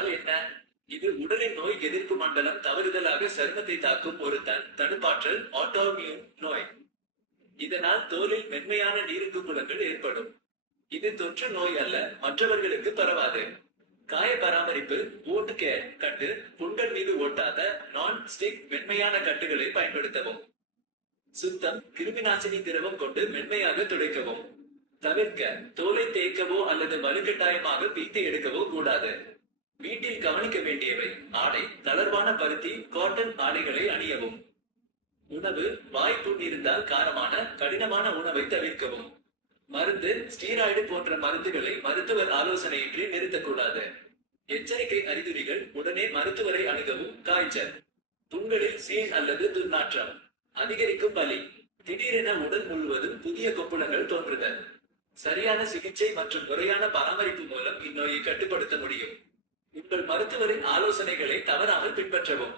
என்றால் என்ன? இது உடலின் நோய் எதிர்ப்பு மண்டலம் தவறுதலாக சருமத்தை தாக்கும் ஒரு தடுப்பாற்றல் ஆட்டோமியூன் நோய். இதனால் தோலில் மென்மையான நீருக்கு குளங்கள் ஏற்படும். இது தொற்று நோய் அல்ல, மற்றவர்களுக்கு பரவாது. காய பராமரிப்பு wound care கட்டு புண்கள் மீது ஓட்டாத நான் ஸ்டிக் மென்மையான கட்டுகளை பயன்படுத்தவும். சுத்தம் கிருமிநாசினி திரவம் கொண்டு மென்மையாக துடைக்கவும். தவிர்க்க தோலை தேய்க்கவோ அல்லது வலுக்கட்டாயமாக பீத்து எடுக்கவோ கூடாது. வீட்டில் கவனிக்க வேண்டியவை: ஆடை தளர்வான பருத்தி காட்டன் ஆடைகளை அணியவும். உணவு வாய்ப்புண் இருந்தால் காரமான கடினமான உணவை தவிர்க்கவும். மருந்து ஸ்டீராய்டு போன்ற மருந்துகளை மருத்துவர் ஆலோசனையின்றி நிறுத்தக்கூடாது. எச்சரிக்கை அறிகுறிகள்: உடனே மருத்துவரை அணுகவும். காய்ச்சல், புண்களில் சீழ் அல்லது துர்நாற்றம், அதிகரிக்கும் வலி, திடீரென உடல் முழுவதும் புதிய கொப்புளங்கள் தோன்றுதல். சரியான சிகிச்சை மற்றும் முறையான பராமரிப்பு மூலம் இந்நோயை கட்டுப்படுத்த முடியும். உங்கள் மருத்துவரின் ஆலோசனைகளை தவறாமல் பின்பற்றவும்.